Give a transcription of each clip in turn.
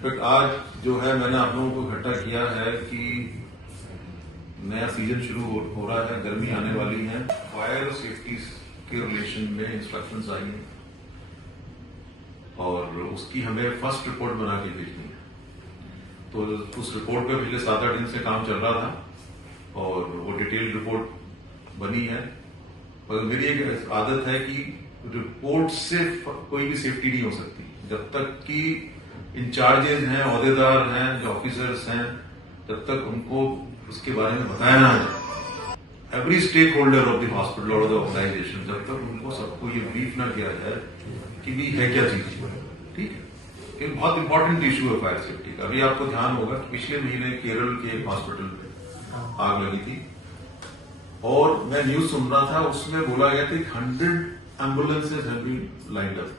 In fact आज जो है मैंने आप लोगों को इकट्ठा किया है कि नया सीजन शुरू हो रहा है, गर्मी आने वाली है। फायर सेफ्टी के रिलेशन में इंस्ट्रक्शंस आई हैं और उसकी हमें फर्स्ट रिपोर्ट बना के भेजनी है। तो उस रिपोर्ट पे पिछले 7-8 दिन से काम चल रहा था और वो डिटेल रिपोर्ट बनी है। और मेरी एक आदत है कि रिपोर्ट से कोई भी सेफ्टी नहीं हो सकती जब तक कि इंचार्जेस हैं, ओहदेदार हैं, जो ऑफिसर्स हैं, जब तक उनको उसके बारे में बताया ना जाए। Every stakeholder of the hospital और द ऑर्गेनाइजेशन, जब तक उनको सबको ये ब्रीफ ना किया जाए कि भी है क्या चीज, ठीक है। एक बहुत इंपॉर्टेंट इशू है फायर सेफ्टी का। अभी आपको ध्यान होगा कि पिछले महीने केरल के एक हॉस्पिटल में आग लगी थी और मैं न्यूज सुन रहा था, उसमें बोला गया था 100 ambulances have been lined up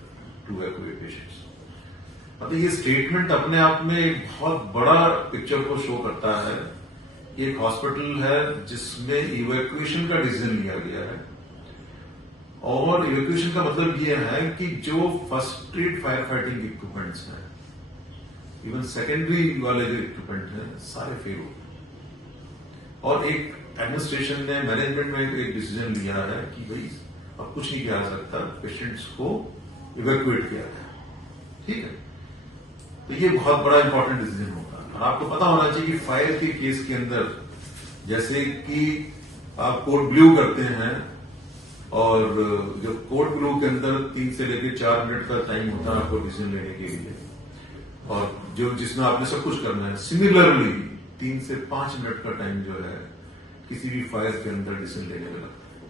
to evacuate patients. मतलब ये स्टेटमेंट अपने आप में एक बहुत बड़ा पिक्चर को शो करता है। एक हॉस्पिटल है जिसमें इवैक्यूएशन का डिसीजन लिया गया है और इवैक्यूएशन का मतलब ये है कि जो first aid fire fighting equipments हैं, इवन सेकेंडरी वाले जो इक्विपमेंट हैं, सारे फेल हो गए। और एक एडमिनिस्ट्रेशन ने, मैनेजमेंट में एक डिसीजन लिया है कि भाई अब कुछ नहीं किया जा सकता, पेशेंट्स को इवैक्यूएट किया जाए, ठीक है। तो ये बहुत बड़ा इंपॉर्टेंट डिसीजन होगा। और आपको पता होना चाहिए कि फायर के केस के अंदर जैसे कि आप कोड ब्लू करते हैं और जो कोड ब्लू के अंदर 3 से लेकर 4 मिनट का टाइम होता है आपको डिसीजन लेने के लिए, और जो जिसमें आपने सब कुछ करना है, सिमिलरली 3 से 5 मिनट का टाइम जो है किसी भी फायर के अंदर डिसीजन लेने में लगता है,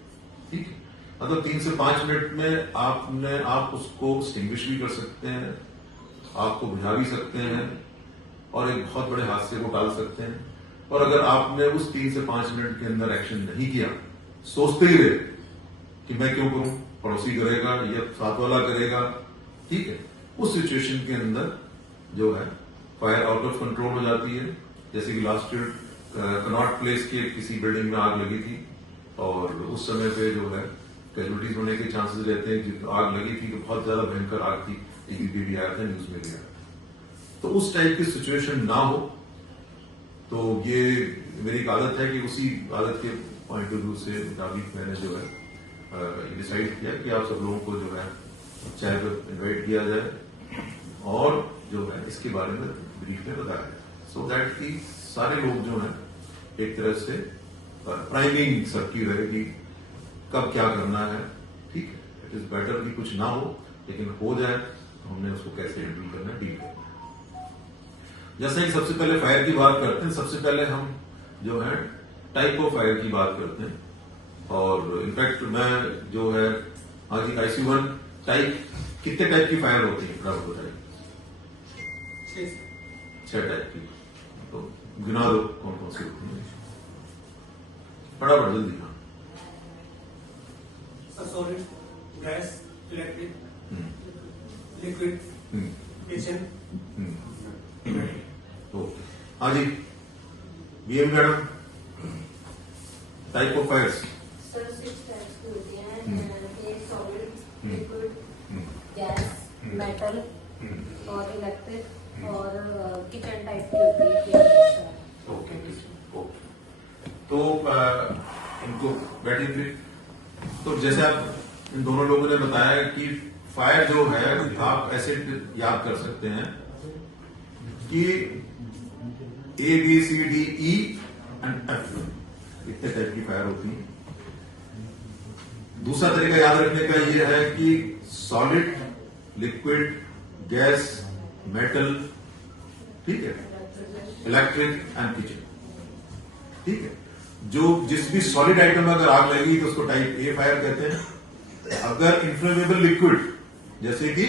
ठीक है। मतलब 3 से 5 मिनट में आप उसको एक्सटिंग्विश भी कर सकते हैं, आपको बुझा भी सकते हैं और एक बहुत बड़े हादसे को टाल सकते हैं। और अगर आपने उस 3 से 5 मिनट के अंदर एक्शन नहीं किया, सोचते ही रहे कि मैं क्यों करूं, पड़ोसी करेगा या साथ वाला करेगा, ठीक है, उस सिचुएशन के अंदर जो है फायर आउट ऑफ कंट्रोल हो जाती है। जैसे कि लास्ट ईयर कनॉट प्लेस के किसी बिल्डिंग में आग लगी थी और उस समय पे जो है कैजुअलिटीज होने के चांसेस रहते हैं। आग लगी थी तो बहुत ज्यादा भयंकर आग थी, टीवी पे भी आया था, न्यूज में भी आया। तो उस टाइप की सिचुएशन ना हो, तो ये मेरी एक आदत है कि उसी आदत के पॉइंट ऑफ व्यू से मुताबिक मैंने जो है डिसाइड किया कि आप सब लोगों को जो है चाय पर इन्वाइट किया जाए और जो है इसके बारे में ब्रीफ में बताया जाए, सो दैट कि सारे लोग जो है एक तरह से प्राइमिंग सबकी रहेगी कब क्या करना है, ठीक है। इट इज बेटर कि कुछ ना हो, लेकिन हो जाए तो हमने उसको कैसे हैंडल करना है, डील करना है। जैसे कि सबसे पहले फायर की बात करते हैं, सबसे पहले हम जो है टाइप ऑफ फायर की बात करते हैं। और इनफैक्ट मैं जो है आगे ICU-1 टाइप, कितने टाइप की फायर होती है बराबर बताइए? 6 टाइप की। तो गिना दो कौन कौन सी होती है, फटाफट जल्दी। हाँ, solid, gas, electric, liquid, kitchen. Okay, हाँ जी, BM madam, type of fires. Sir 6 types की होती हैं, एक सॉलिड, लिक्विड, गैस, मेटल और इलेक्ट्रिक और किचन टाइप की होती है। ओके, तो इनको बैठे थे। तो जैसे आप इन दोनों लोगों ने बताया कि फायर जो है आप ऐसे याद कर सकते हैं कि ABCDE एंड F, इतने टाइप की फायर होती है। दूसरा तरीका याद रखने का यह है कि सॉलिड, लिक्विड, गैस, मेटल, ठीक है, इलेक्ट्रिक एंड किचन, ठीक है। जो जिस भी सॉलिड आइटम में अगर आग लगेगी तो उसको टाइप A फायर कहते हैं। अगर इन्फ्लेमेबल लिक्विड जैसे कि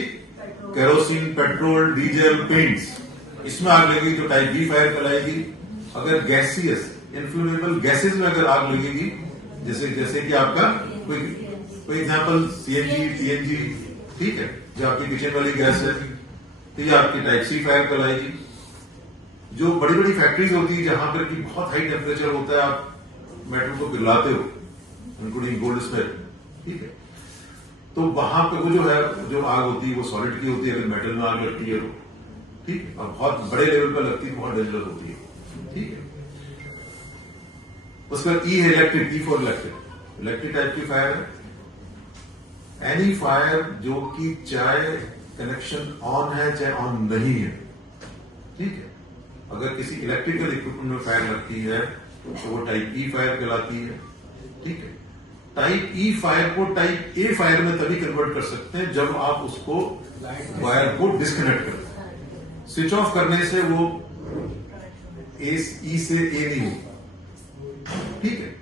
केरोसिन, पेट्रोल, डीजल, पेंट्स, इसमें आग लगेगी तो टाइप B फायर कहलाएगी। अगर गैसियस इन्फ्लेमेबल गैसेज में अगर आग लगेगी, जैसे कि आपका कोई एग्जांपल CNG, PNG, ठीक है, जो आपकी किचन वाली गैस है, तो ये आपकी टाइप C फायर कहलाएगी। जो बड़ी बड़ी फैक्ट्रीज होती है जहां पर कि बहुत हाई टेम्परेचर होता है, आप मेटल को पिघलाते हो, इंक्लूडिंग गोल्ड स्मेल, ठीक है, तो वहां पे वो जो है जो आग होती है वो सॉलिड की होती है। अगर मेटल में आग लगती है ठीक है, और बहुत बड़े लेवल पर लगती है, बहुत डेंजरस होती है। ठीक है, उसके बाद ई है electric, E for electric. Electric type की फायर है, एनी फायर जो कि चाहे कनेक्शन ऑन है चाहे ऑन नहीं है। ठीक है, अगर किसी इलेक्ट्रिकल इक्विपमेंट में फायर लगती है तो वो टाइप ई फायर कहलाती है। ठीक है, टाइप ई फायर को टाइप ए फायर में तभी कन्वर्ट कर सकते हैं जब आप उसको वायर को डिस्कनेक्ट करें। स्विच ऑफ करने से वो ई से ए नहीं होगा। ठीक है,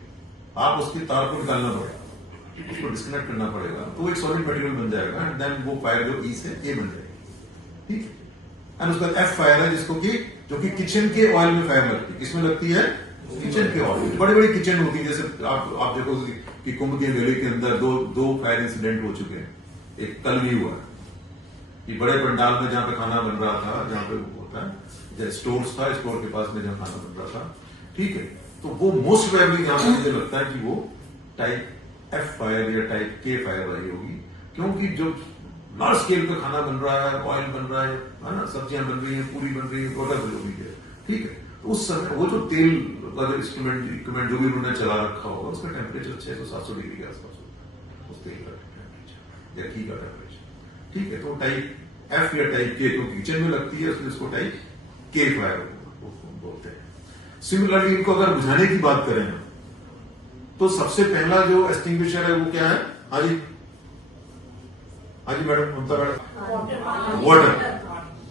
आप उसकी तार को निकालना पड़ेगा, उसको डिस्कनेक्ट करना पड़ेगा, तो एक सॉलिड मटेरियल बन जाएगा एंड देन वो फायर जो ई से ए बन जाएगी। ठीक है, एंड उसके बाद एफ फायर है जिसको कि जो कि किचन के ऑयल में फायर लगती है। किसमें लगती है? किचन के ऑयल। बड़ी बड़ी किचन होती है, जैसे आप देखो कि कुंभ के मेले के अंदर दो फायर इंसिडेंट हो चुके हैं। एक कल भी हुआ कि बड़े पंडाल में जहां पे खाना बन रहा था, जहां पे होता है स्टोर्स था, स्टोर के पास में जहां खाना बन रहा था। ठीक है, तो वो मोस्ट प्रोबेबली जहां पे मुझे लगता है कि वो टाइप एफ फायर या टाइप के फायर रही होगी, क्योंकि जो लार्ज स्केल पे खाना बन रहा है, ऑयल बन रहा है ना, सब्जियां बन रही है, पूरी बन रही है, वगैरह जो भी है। ठीक है, तो उस समय वो जो तेल अगर इंस्ट्रूमेंट जो भी उन्होंने चला रखा होगा उसका टेम्परेचर 600-700 डिग्री के आसपास होगा, उस तेल का टेम्परेचर या घी का टेम्परेचर। ठीक है, तो टाइप एफ या टाइप के क्योंकि किचन में लगती है, इसलिए उसको टाइप के फायर बोलते हैं। सिमिलरली इनको अगर बुझाने की बात करें तो सबसे पहला जो एक्सटिंग्विशर है वो क्या है? हाँ जी, हाँ जी मैडम, ममता मैडम, वाटर।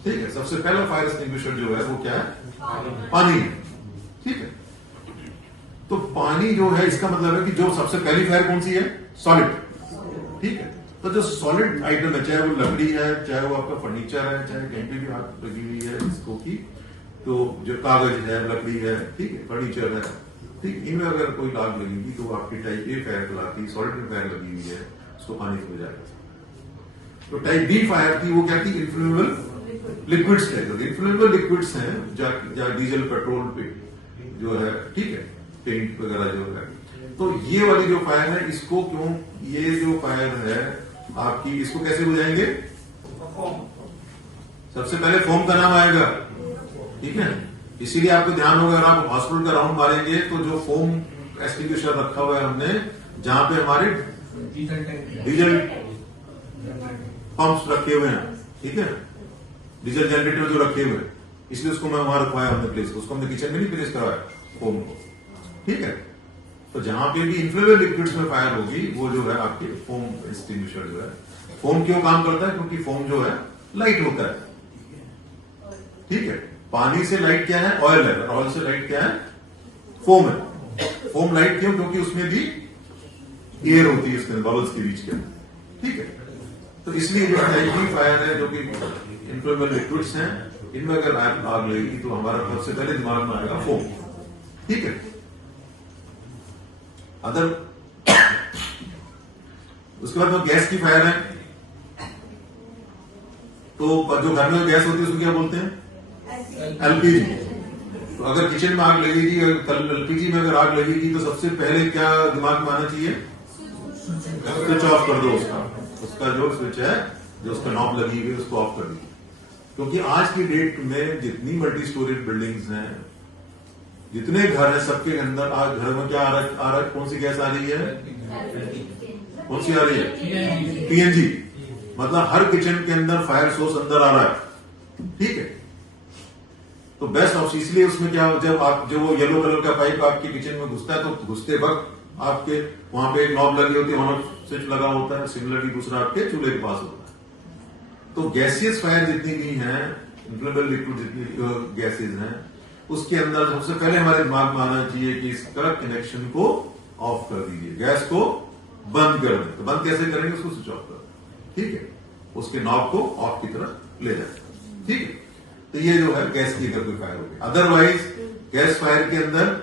ठीक है, सबसे पहला फायर एक्सटिंग्विशर जो है वो क्या है? पानी है। ठीक है, तो पानी जो है इसका मतलब है कि जो सबसे पहली फायर कौन सी है? सॉलिड। ठीक है, तो जो सॉलिड आइटम है, चाहे वो लकड़ी है, चाहे वो आपका फर्नीचर है, चाहे कहीं पे भी हाथ लगी हुई है इसको की, तो जो कागज है, लकड़ी है, ठीक है, फर्नीचर है, ठीक, इनमें अगर कोई लाग लगेगी तो आपकी टाइप ए फायर कहलाती है। सॉलिड में फायर लगी हुई है, उसको पानी से बुझाएगा। तो टाइप बी फायर थी, वो क्या थी? इन्फ्लेमेबल लिक्विड्स थे। जो इन्फ्लेमेबल लिक्विड्स हैं, जहाँ डीजल, पेट्रोल पे जो है, ठीक है, पेंट वगैरह जो है, तो ये वाली जो फायर है इसको क्यों, ये जो फायर है आपकी, इसको कैसे बुझाएंगे? सबसे पहले फोम का नाम आएगा। ठीक है, इसीलिए आपको ध्यान होगा, अगर आप हॉस्पिटल का राउंड मारेंगे तो जो फोम एक्सटिंग्विशर रखा हुआ है हमने, जहां पे हमारे डीजल पंप्स रखे हुए हैं, ठीक है, डीजल जनरेटर जो रखे हुए हैं, इसलिए उसको मैं वहां रखवाया हमने प्लेस, उसको हमने किचन में नहीं प्लेस करवाया फोम को। ठीक है, तो जहां पे भी इन्फ्लेमेबल लिक्विड्स में फायर होगी वो जो है आपके फोम एक्सटिंग्विशर जो है। फोम क्यों काम करता है? क्योंकि फोम जो है लाइट होता है। ठीक है, पानी से लाइट क्या है? ऑयल है, और ऑयल से लाइट क्या है? फोम है। फोम लाइट क्यों? क्योंकि उसमें भी एयर होती है इसके अंदर, बबल्स के बीच के अंदर। ठीक है, तो इसलिए जो टाइप बी फायर है, जो कि इन्फ्लेमेबल लिक्विड्स हैं, इनमें अगर आग लगेगी तो हमारा सबसे पहले दिमाग में आएगा फोम। ठीक है, अदर उसके बाद गैस की फायर है, तो जो घर में गैस होती है उसको क्या बोलते हैं? एलपीजी। तो अगर किचन में आग लगेगी, एलपीजी में अगर आग लगेगी तो सबसे पहले क्या दिमाग में आना चाहिए? स्विच ऑफ कर दो उसका जो स्विच है, जो उसका नॉब लगी हुई है, उसको ऑफ कर दीजिए। क्योंकि आज की डेट में जितनी मल्टी स्टोरेज बिल्डिंग्स हैं, जितने घर हैं, सबके अंदर आज घर में क्या आ रहा है? कौन सी गैस आ रही है? कौन सी आ रही है? पीएनजी। मतलब हर किचन के अंदर फायर सोर्स अंदर आ रहा है। ठीक है, तो बेस्ट ऑप्शन, इसलिए उसमें क्या, जब आप जो वो येलो कलर का पाइप आपके किचन में घुसता है, तो घुसते वक्त आपके वहां पे एक नॉब लगी होती है, वहां स्विच लगा होता है। सिमिलरली दूसरा आपके चूल्हे के पास होता है। तो गैसियस फायर जितनी भी हैं, इन्फ्लेमेबल लिक्विड जितनी गैसेज हैं, उसके अंदर सबसे पहले हमारे दिमाग में आना चाहिए कि इसका कनेक्शन को ऑफ कर दीजिए, गैस को बंद कर दें। तो बंद कैसे करेंगे? उसको स्विच ऑफ कर दें। ठीक है, उसके नॉब को ऑफ की तरफ ले जाए। ठीक है, तो ये जो है गैस की अगर कोई फायर हो गई। अदरवाइज गैस फायर के अंदर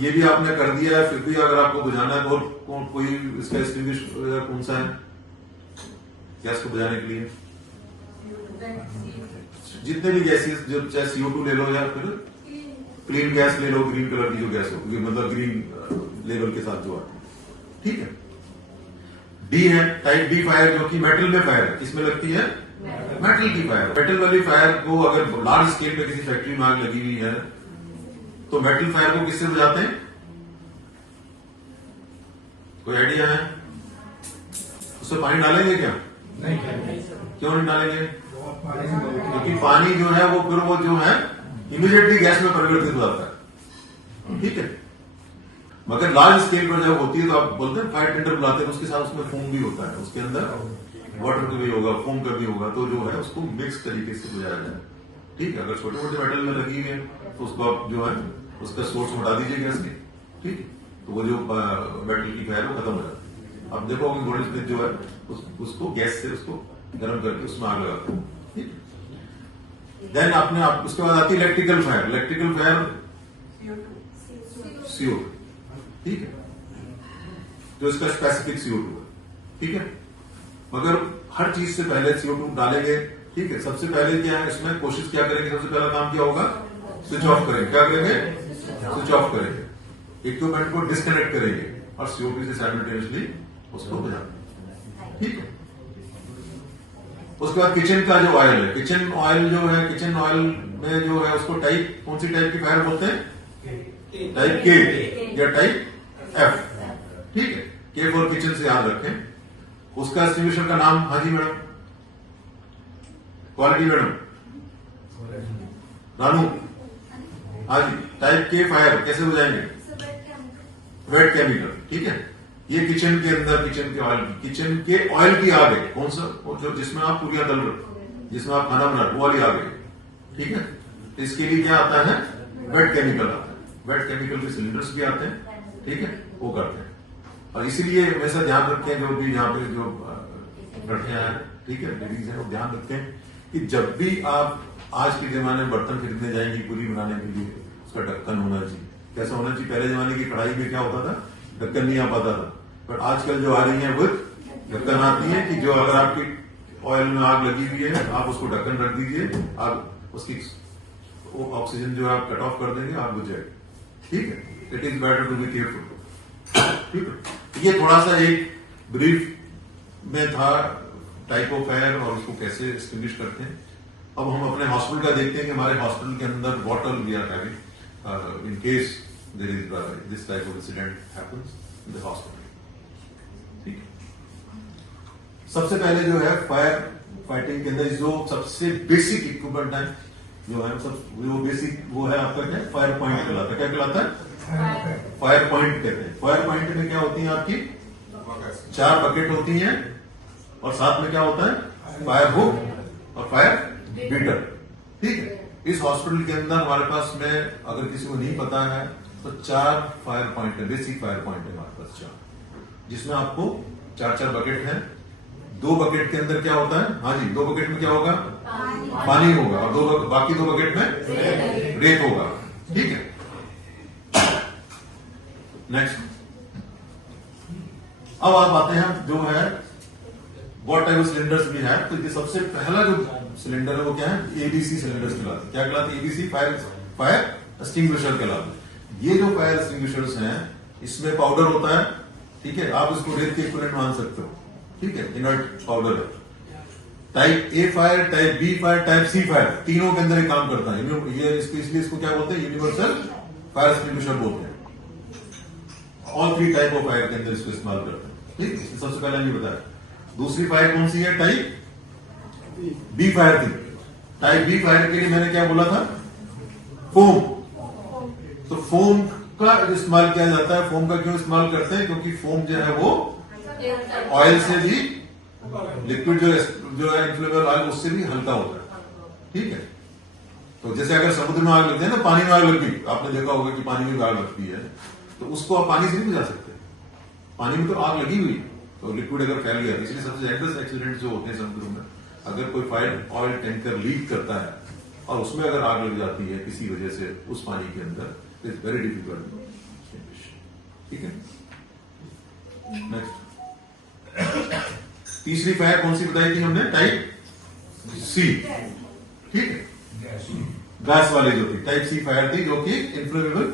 ये भी आपने कर दिया है, फिर भी अगर आपको बुझाना है, और कोई इसका एक्सटिंग्विशर कौन सा है गैस को बुझाने के लिए? जितने भी गैसेस, जो चाहे CO2 ले लो या फिर क्लीन गैस ले लो, ग्रीन कलर की जो गैस होगी, मतलब ग्रीन लेवल के साथ जो आती है। ठीक है, डी है टाइप डी फायर, जो कि मेटल में फायर है। किसमें लगती है? मेटल की फायर, मेटल वाली फायर को अगर लार्ज स्केल पे किसी फैक्ट्री में आग लगी हुई है तो मेटल फायर को किससे बुझाते हैं? कोई आइडिया है? उसमें पानी डालेंगे क्या? नहीं क्यों नहीं डालेंगे? क्योंकि पानी जो है वो फिर वो जो है इमीडिएटली गैस में परिवर्तित हो जाता है, ठीक है। मगर लार्ज स्केल पर जब होती है तो आप बोलते हैं फायर टेंडर बुलाते हैं, उसके साथ उसमें फोम भी होता है, उसके अंदर वाटर का भी होगा, फोम का भी होगा, तो जो है उसको मिक्स तरीके से बुझाया जाए, ठीक है। अगर छोटे मोटे मेटल में लगी है तो उसको आप जो है उसका सोर्स हटा दीजिए गैस के, ठीक है, तो वो जो मेटल की फायर वो खत्म हो जाती है। अब देखो गोल्ड स्मिथ जो है उसको गैस से उसको गर्म करके उसमें आग लगाते हैं, ठीक है। देन आपने आप उसके बाद आती है electrical fire. Electrical fire CO2, ठीक है, जो इसका स्पेसिफिक CO2 है, ठीक है। मगर हर चीज से पहले CO2 डालेंगे, ठीक है। सबसे पहले क्या है इसमें कोशिश क्या करेंगे, सबसे पहला काम क्या होगा, स्विच ऑफ करेंगे। क्या करेंगे? स्विच ऑफ करेंगे, इक्विपमेंट को डिस्कनेक्ट करेंगे और CO2 से साइमल्टेनियसली उसको बुझाएंगे, ठीक है। उसके बाद किचन का जो ऑयल है, किचन ऑयल जो है, किचन ऑयल में जो है उसको टाइप, कौन सी टाइप की फायर बोलते हैं? टाइप के या टाइप F, ठीक है। के फॉर किचन से याद रखें। उसका एक्सटिंग्विशर का नाम, हाँ जी मैडम, क्वालिटी मैडम, रानू, हाँ जी। टाइप के फायर कैसे बुझाएंगे? वेट केमिकल, ठीक है। ये किचन के अंदर, किचन के ऑयल की आग है, कौन सा, जो जिसमें आप पूरियां तल रहे, जिसमें आप खाना बना रहे, वो वाली आग है, ठीक है। इसके लिए क्या आता है? वेट केमिकल आता है। वेट केमिकल के सिलेंडर्स भी आते हैं, ठीक है, वो करते हैं। और इसीलिए हमेशा ध्यान रखें, जो भी यहाँ पे जो लड़कियां हैं, ठीक है, लेडीज हैं, वो ध्यान रखें कि जब भी आप आज के जमाने में बर्तन खरीदने जाएंगी पूरी बनाने के लिए, उसका ढक्कन होना चाहिए। कैसा होना चाहिए? पहले जमाने की कढ़ाई में क्या होता था, ढक्कन नहीं आ पाता था, पर आजकल जो आ रही है वो ढक्कन आती है कि जो अगर आपकी ऑयल में आग लगी हुई है, आप उसको ढक्कन रख दीजिए, आप उसकी ऑक्सीजन जो है आप कट ऑफ कर देंगे, आग बुझ जाएगी, ठीक है। It is better to be careful, ठीक है। ये थोड़ा सा एक ब्रीफ में था टाइप ऑफ फायर और उसको कैसे एक्सटिंग्विश करते हैं। अब हम अपने हॉस्पिटल का देखते हैं कि हमारे हॉस्पिटल के अंदर bottle we are having in case there is this type of incident happens in the hospital, ठीक है। सबसे पहले जो है फायर फाइटिंग के अंदर जो सबसे बेसिक इक्विपमेंट है, जो है सब वो बेसिक वो है आपका क्या, फायर पॉइंट कहलाता है। क्या कहलाता है? फायर पॉइंट कहते हैं। फायर पॉइंट में क्या होती है आपकी 4 बकेट होती हैं और साथ में क्या होता है, फायर हुक और फायर बीटर, ठीक है। इस हॉस्पिटल के अंदर हमारे पास में, अगर किसी को नहीं पता है तो 4 फायर पॉइंट है, बेसिक फायर पॉइंट है हमारे पास 4, जिसमें आपको 4 बकेट है। 2 बकेट के अंदर क्या होता है, हाँ जी, 2 बकेट में क्या होगा, पानी होगा, और बाकी 2 बकेट में रेत होगा, ठीक है। नेक्स्ट, अब आप आते हैं जो है व्हाट टाइप ऑफ सिलेंडर्स भी है। तो ये सबसे पहला जो सिलेंडर है वो क्या है, ABC सिलेंडर्स कहलाते हैं। क्या कहलाते हैं? ABC फायर एक्सटिंग्विशर कहलाते हैं। ये जो फायर एक्सटिंग्विशर्स हैं, इसमें पाउडर होता है, ठीक है। आप इसको रेत के इक्विवेलेंट मान सकते हो, ठीक है, इनर्ट पाउडर है। Type A fire, type B fire, type C fire, तीनों के अंदर ये काम करता है। ये इसलिए इसको क्या बोलते हैं, यूनिवर्सल फायर एक्सटिंग्विशर बोलते हैं। ऑल 3 टाइप ऑफ फायर के अंदर इसको इस्तेमाल करते हैं, ठीक है। सबसे पहले नहीं बताया। दूसरी फायर कौन सी है, टाइप B फायर थी। टाइप B फायर के लिए मैंने क्या बोला था, फोम। तो फोम का इस्तेमाल किया जाता है। फोम का क्यों इस्तेमाल करते हैं? क्योंकि फोम जो है वो ऑयल से भी, लिक्विड जो है इन्फ्लेमेबल ऑयल, उससे भी हल्का होता है, ठीक है। तो जैसे अगर समुद्र में आग लगती है ना, पानी में आग लगती है, आपने देखा होगा कि पानी में आग लगती है, तो उसको आप पानी से नहीं बुझा सकते। पानी में तो आग लगी हुई, तो लिक्विड अगर फैल गया, इसलिए सबसे डेंजरस एक्सीडेंट जो होते हैं समुद्र में, अगर कोई फायर ऑयल टैंकर लीक करता है और उसमें अगर आग लग जाती है किसी वजह से उस पानी के अंदर, इट्स वेरी डिफिकल्ट, ठीक है। नेक्स्ट, तीसरी फायर कौन सी बताई थी हमने, टाइप C, ठीक है। गैस वाली जो थी टाइप C फायर थी, जो कि इन्फ्लेमेबल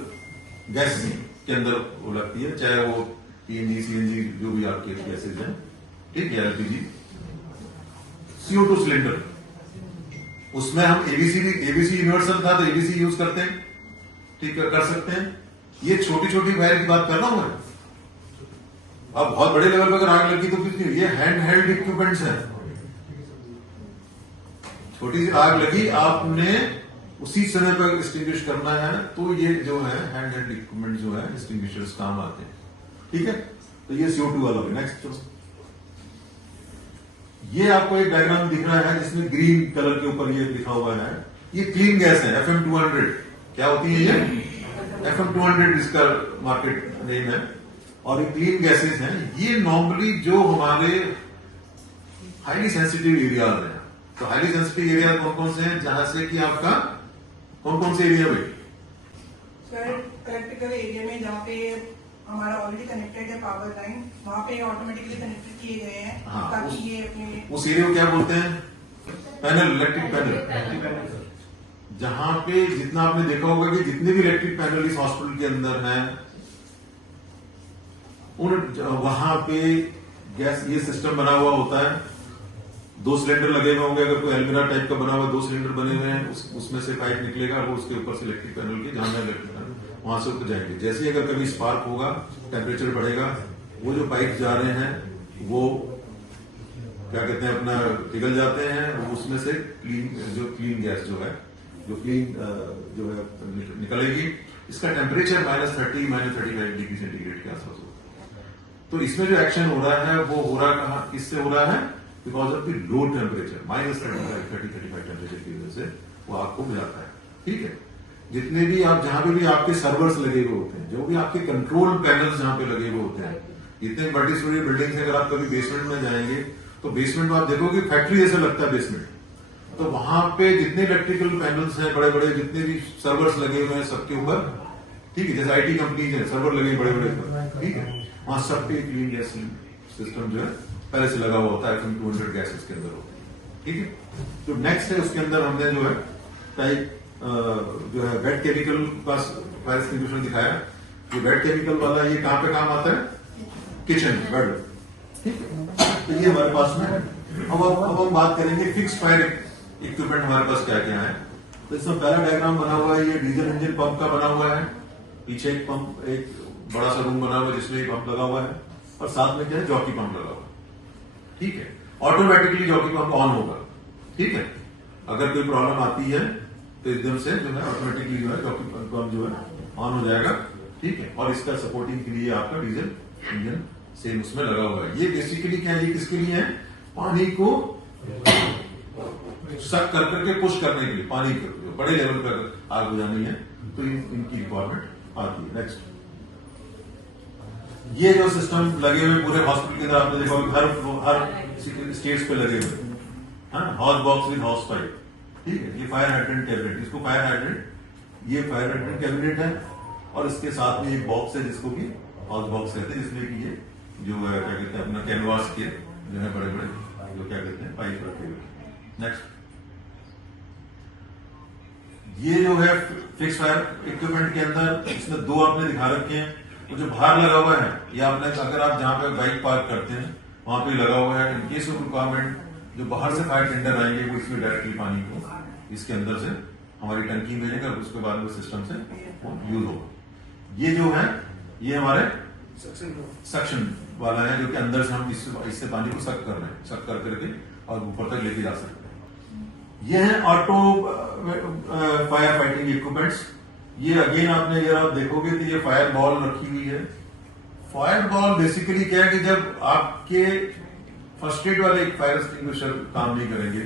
गैस के अंदर वो लगती है, चाहे वो PNG CNG जो भी आपके गैसेज हैं, ठीक है, LPG। CO2 सिलेंडर, उसमें हम एबीसी यूनिवर्सल था तो एबीसी यूज करते हैं, ठीक है, कर सकते हैं। ये छोटी छोटी वायर की बात कर रहा हूं मैं। अब बहुत बड़े लेवल पर अगर आग लगी तो कुछ नहीं, ये हैंड हेल्ड इक्विपमेंट्स है। छोटी सी आग लगी, आपने उसी समय पर एक्सटिंग्विश करना है, तो ये जो है हैंड हेल्ड इक्विपमेंट जो है एक्सटिंग्विशर्स काम आते हैं, ठीक है। तो ये CO2 वाला है। नेक्स्ट, ये आपको एक डायग्राम दिख रहा है जिसमें ग्रीन कलर के ऊपर ये लिखा हुआ है, ये क्लीन गैस है, FM200। क्या होती है ये? FM200 इसका मार्केट नेम है। और ये क्लीन गैसेस हैं, ये नॉर्मली जो हमारे हाईली सेंसिटिव एरियाज हैं। तो हाईली सेंसिटिव एरिया कौन कौन से हैं, जहां से कि आपका कौन कौन से एरिया में? सर इलेक्ट्रिकल एरिया में जहाँ पे हमारा ऑलरेडी कनेक्टेड है पावर लाइन, वहाँ पे ऑटोमेटिकली कनेक्टेड किए गए हैं। हाँ, ताकि ये अपने उस एरिया को क्या बोलते हैं? Panel, electric panel. जहां पे जितना आपने देखा होगा कि जितने भी इलेक्ट्रिक पैनल इस हॉस्पिटल के अंदर हैं, वहां पे गैस ये सिस्टम बना हुआ होता है। 2 सिलेंडर लगे हुए होंगे, अगर कोई एल्मिरा टाइप का बना हुआ 2 सिलेंडर बने हुए हैं, उसमें से पाइप निकलेगा, वो उसके ऊपर से इलेक्ट्रिक पैनल के जहां इलेक्ट्रिक पैनल वहां से ऊपर जाएंगे। जैसे ही अगर कभी स्पार्क होगा, टेम्परेचर बढ़ेगा, वो जो पाइप जा रहे हैं वो क्या कहते हैं अपना पिघल जाते हैं, उसमें से क्लीन गैस जो है निकलेगी। इसका टेम्परेचर -30 -35 डिग्री सेंटीग्रेड के आसपास होगा। तो इसमें जो एक्शन हो रहा है वो हो रहा कहां, किससे हो रहा है? Because of the low temperature, -35 temperature की वजह से वो आग को बुझाता है, ठीक है। जितने भी आप जहां पे भी आपके सर्वर्स लगे हुए होते हैं, जो भी आपके कंट्रोल पैनल्स जहां पे लगे हुए होते हैं, इतने मल्टी स्टोरी बिल्डिंग से अगर आप कभी बेसमेंट में जाएंगे तो बेसमेंट में आप देखोगे फैक्ट्री जैसा लगता है बेसमेंट। तो वहां पे जितने इलेक्ट्रिकल पैनल्स हैं बड़े बड़े, जितने भी सर्वर्स लगे हुए हैं सबके ऊपर, ठीक है, जैसे IT कंपनीज है, सर्वर लगे बड़े बड़े, ठीक है, वहां सब पे क्लीन गैस सिस्टम जो है पहले से लगा हुआ होता है। FM200 गैस उसके अंदर होती है, ठीक है। तो नेक्स्ट है, उसके अंदर हमने जो है टाइप जो है वेट केमिकल का फायर एक्सटिंग्विशर दिखाया। ये वेट केमिकल वाला ये कहां पे काम आता है? किचन, बेड, ठीक है। तो ये हमारे पास में है। अब हम बात करेंगे फिक्स फायर इक्विपमेंट हमारे पास क्या क्या है। तो इसमें पहला डायग्राम बना हुआ है, ये डीजल इंजन पंप का बना हुआ है। पीछे एक पंप, एक बड़ा सा रूम बना हुआ है जिसमें एक पंप लगा हुआ है, और साथ में क्या है, जॉकी पंप लगा हुआ है, ठीक है। ऑटोमेटिकली जॉकी पंप ऑन होगा, ठीक है। अगर कोई प्रॉब्लम आती है तो एकदम से जो है ऑटोमेटिकली जो है जॉकी पंप जो है ऑन हो जाएगा, ठीक है। और इसका सपोर्टिंग के लिए आपका डीजल इंजन सेम उसमें लगा हुआ है। ये बेसिकली क्या है, ये किसके लिए है? पानी को सक कर करके पुश करने के लिए, पानी को बड़े लेवल पर आग बुझानी है तो इनकी रिक्वायरमेंट आती है। नेक्स्ट, ये जो सिस्टम लगे हुए पूरे हॉस्पिटल के अंदर आपने देखा हर स्टेट्स पे लगे हुए, house box with house pipe, ठीक है। ये फायर हाइड्रेंट कैबिनेट, इसको फायर हाइड्रेंट, ये फायर हाइड्रेंट कैबिनेट है, और इसके साथ में एक बॉक्स है जिसको कि हॉस बॉक्स कहते हैं, जिसमें कि ये जो है क्या कहते हैं अपना कैनवास के जो है बड़े बड़े जो क्या कहते हैं पाइप रखे हुए। नेक्स्ट, ये जो है फिक्स फायर इक्विपमेंट के अंदर इसमें 2 आपने दिखा रखे हैं। वो जो बाहर लगा हुआ है, ये आपने अगर आप जहां पे बाइक पार्क करते हैं वहां पे लगा हुआ है। इन केस ऑफ रिक्वायरमेंट जो बाहर से फायर टेंडर आएंगे वो इसमें डायरेक्टली पानी को इसके अंदर से हमारी टंकी में जाएगा, उसके बाद में सिस्टम से यूज होगा। ये जो है ये हमारे सक्शन वाला है, जो कि अंदर से हम इससे पानी को सक कर रहे हैं, सक कर करके और ऊपर तक लेके जा सकते हैं। ये है ऑटो फायर फाइटिंग इक्विपमेंट्स। ये अगेन आपने अगर आप देखोगे तो ये फायर बॉल रखी हुई है। फायर बॉल बेसिकली क्या है कि जब आपके फर्स्ट एड वाले एक फायर एक्सटिंग्विशर काम नहीं करेंगे,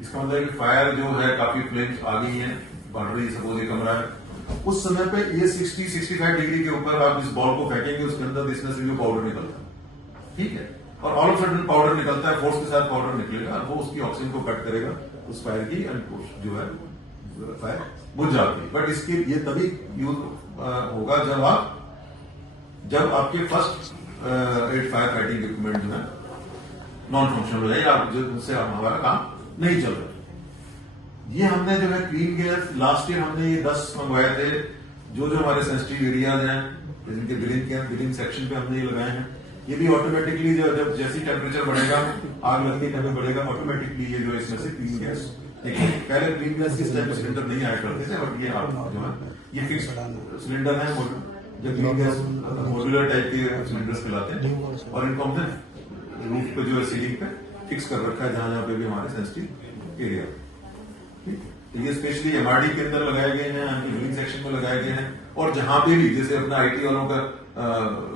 इसका मतलब कि फायर जो है काफी फ्लेम्स आ गई है, बढ़ रही है, सपोज ये कमरा है, उस समय पे ये 60-65 डिग्री के ऊपर आप इस बॉल को फेंकेंगे, उसके अंदर इसमें से जो पाउडर निकलता है, ठीक है, और ऑल ऑफ सडन पाउडर निकलता है, फोर्स के साथ पाउडर निकलेगा, वो उसकी ऑक्सीजन को कट करेगा, उस फायर की जो है फायर बुझ जाती है। बट इसके ये तभी यूज होगा जब आपके first aid fire fighting equipment जो है नॉन फंक्शनल हो जाए, या जिससे हमारा काम नहीं चल रहा। ये हमने जो है क्लीन गैस लास्ट ईयर हमने ये 10 मंगवाए थे, जो हमारे सेंसिटिव एरियाज हैं जिनके बिलिंग सेक्शन पे हमने ये लगाए हैं। ये भी ऑटोमेटिकली जब जैसी टेम्परेचर बढ़ेगा, आग लगने का भी बढ़ेगा, ऑटोमेटिकली ये जो इसमें से क्लीन गैस देखिए पहले प्रीवियस इस टाइप के सिलेंडर नहीं आया करते थे, बट ये आप जो है ये फिक्स सिलेंडर है, जो प्रीवियस मॉड्यूलर टाइप के सिलेंडर्स कहलाते हैं, और इनको हमने रूफ पे जो है सीलिंग पे फिक्स कर रखा है जहां जहां पे भी हमारे सेंसिटिव एरिया। ठीक है, तो ये स्पेशली एमआरडी के अंदर लगाए गए हैं, ड्रिलिंग सेक्शन में लगाए गए हैं, और जहां पे भी जैसे अपना आईटी वालों का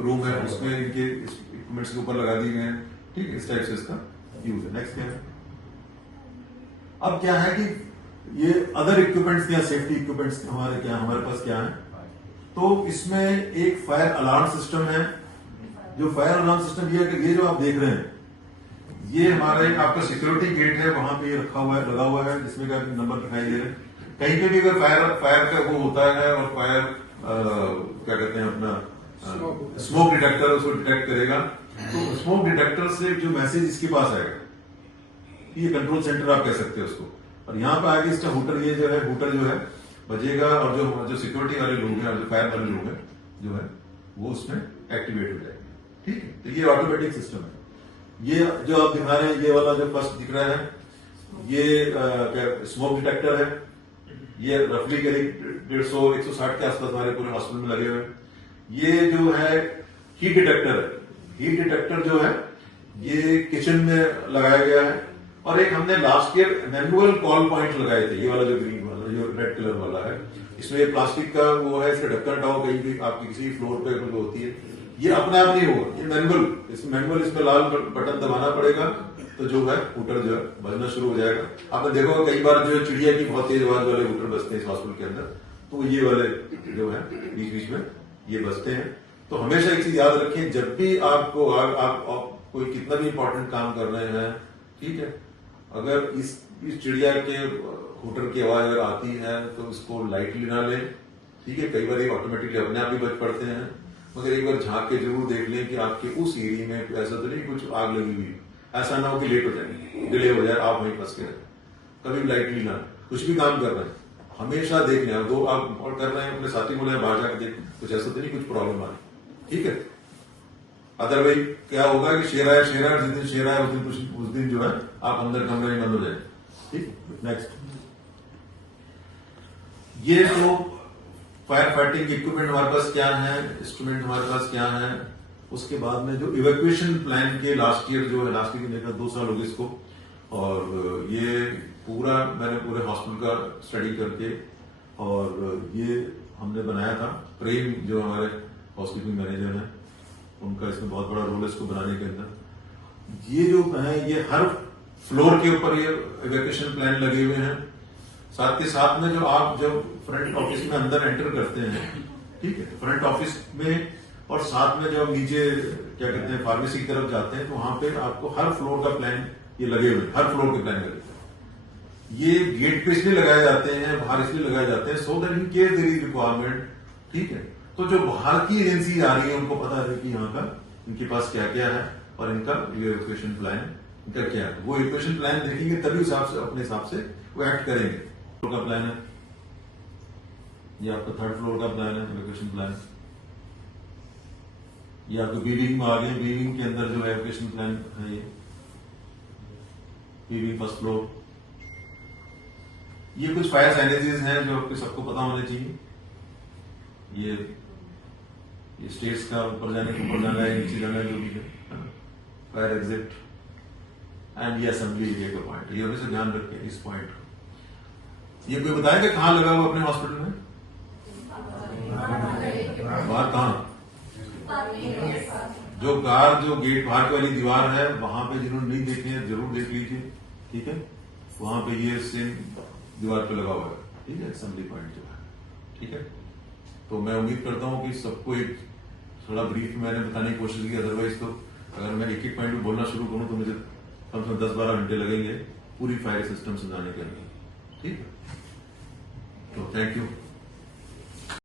रूम है उसमें इनके इक्विपमेंट्स के ऊपर लगा दिए गए हैं। ठीक है, इस टाइप से इसका यूज है। नेक्स्ट क्या है, अब क्या है कि ये अदर इक्विपमेंट्स क्या, सेफ्टी इक्विपमेंट्स हमारे पास क्या है, तो इसमें एक फायर अलार्म सिस्टम है। जो फायर अलार्म सिस्टम ये है कि ये जो आप देख रहे हैं ये हमारे आपका सिक्योरिटी गेट है, वहां पे ये रखा हुआ है, लगा हुआ है, जिसमें का नंबर दिखाई दे रहे हैं। कहीं पे भी अगर फायर का वो होता है और फायर क्या कहते हैं अपना स्मोक डिटेक्टर उसको डिटेक्ट करेगा, तो स्मोक डिटेक्टर से जो मैसेज इसके पास आएगा, ये कंट्रोल सेंटर आप कह सकते हैं उसको, और यहाँ पे आगे इसका हुटर, ये जो है हुटर जो है बजेगा, और जो सिक्योरिटी वाले लोग हैं और जो फायर वाले लोग हैं जो है वो उसमें एक्टिवेट हो जाएंगे। ठीक है, तो ये ऑटोमेटिक सिस्टम है। ये जो आप दिखा रहे हैं, ये वाला जो फर्स्ट दिख रहा है, ये स्मोक डिटेक्टर है। ये रफली करीब 150-160 के आसपास हमारे पूरे हॉस्पिटल में लगे हुए हैं। ये जो है हीट डिटेक्टर है। हीट डिटेक्टर जो है ये किचन में लगाया गया है, और एक हमने last year manual call point लगाए थे, ये वाला जो ग्रीन वाला, जो रेड कलर वाला है, इसमें ये प्लास्टिक का वो है, इसका ढक्कन हटाओ, कहीं भी आपकी किसी फ्लोर पे कुछ होती है, ये अपने आप नहीं होगा, ये मैनुअल इसमें लाल बटन दबाना पड़ेगा, तो जो है हुटर जो है बजना शुरू हो जाएगा। आपने देखो कई बार जो है चिड़िया की बहुत तेज आवाज वाले हुटर बजते हैं इस हॉस्पिटल के अंदर, तो ये वाले जो है बीच बीच में ये बजते हैं। तो हमेशा एक चीज याद रखें, जब भी आपको आप कोई कितना भी इंपॉर्टेंट काम कर रहे हैं, ठीक है, अगर इस चिड़िया के हुटर की आवाज अगर आती है तो इसको लाइटली ना लें। ठीक है, कई बार ये ऑटोमेटिकली अपने आप ही बच पड़ते हैं, मगर एक बार झांक के जरूर देख लें कि आपके उस एरिया में ऐसा तो नहीं कुछ आग लगी हुई, ऐसा ना हो कि लेट हो जाए, डिले हो जाए, आप वहीं फंस के रहे। कभी लाइटली ना, कुछ भी काम कर रहे हैं हमेशा देख लें, दो आप और कर रहे हैं अपने साथी बोले बाहर जाकर देख, कुछ ऐसा तो नहीं कुछ प्रॉब्लम आ रही। ठीक है, अदरवाइज क्या होगा कि शेर आया जिस दिन शेर आया उस दिन जो है आप अंदर कमरे में बंद हो जाए। ठीक, नेक्स्ट, ये तो फायर फाइटिंग इक्विपमेंट हमारे पास क्या है, इंस्ट्रूमेंट हमारे पास क्या है। उसके बाद में जो इवैक्यूएशन प्लान के लास्ट ईयर लेकर 2 साल हो गए इसको, और ये पूरा मैंने पूरे हॉस्पिटल का स्टडी करके और ये हमने बनाया था। प्रेम जो हमारे हाउसकीपिंग मैनेजर हैं उनका इसमें बहुत बड़ा रोल है इसको बनाने के अंदर। ये जो है ये हर फ्लोर के ऊपर ये इवैक्यूएशन प्लान लगे हुए हैं। साथ के साथ में जो आप जब फ्रंट ऑफिस में अंदर एंटर करते हैं, ठीक है, फ्रंट ऑफिस में और साथ में जब नीचे क्या कहते हैं फार्मेसी की तरफ जाते हैं तो वहां पे आपको हर फ्लोर का प्लान ये लगे हुए, हर फ्लोर के प्लान लगे हुए। ये गेट पे इसलिए लगाए जाते हैं, बाहर इसलिए लगाए जाते हैं, so that in case there is requirement. ठीक है, तो जो बाहर की एजेंसी आ रही है उनको पता है कि यहाँ का इनके पास क्या क्या है और इनका इवैक्यूएशन प्लान इनका क्या है। वो इवैक्यूएशन प्लान देखेंगे तभी उस हिसाब से अपने हिसाब से वो एक्ट करेंगे। फ्लोर का प्लान है, ये आपका 3rd फ्लोर का प्लान है इवैक्यूएशन प्लान। ये आपको बिल्डिंग में आ गए, बिल्डिंग के अंदर जो इवैक्यूएशन प्लान है ये बिल्डिंग 1st फ्लोर। ये कुछ फायर साइनेजेस हैं जो आपको सबको पता होने चाहिए। ये स्टेट्स का ऊपर जाने है, नीचे जाना है, जो भी है फायर एग्जिट एंड ये असेंबली एरिया का पॉइंट, ये हमेशा ध्यान रखें इस पॉइंट को। ये कोई बताएगा कहां लगा हुआ अपने हॉस्पिटल में? बाहर कहां? जो गेट बाहर वाली दीवार है वहां पे जिन्होंने नहीं देखे हैं जरूर देख लीजिए। ठीक है, वहां पे ये सेम दीवार पे लगा हुआ है। ठीक है, असेंबली पॉइंट जो है। ठीक है, तो मैं उम्मीद करता हूं कि सबको एक थोड़ा ब्रीफ मैंने बताने की कोशिश की। अदरवाइज तो अगर मैं एक पॉइंट में बोलना शुरू करूं तो मुझे कम से कम 10-12 घंटे लगेंगे पूरी फायर सिस्टम समझाने के लिए। ठीक है, तो थैंक यू।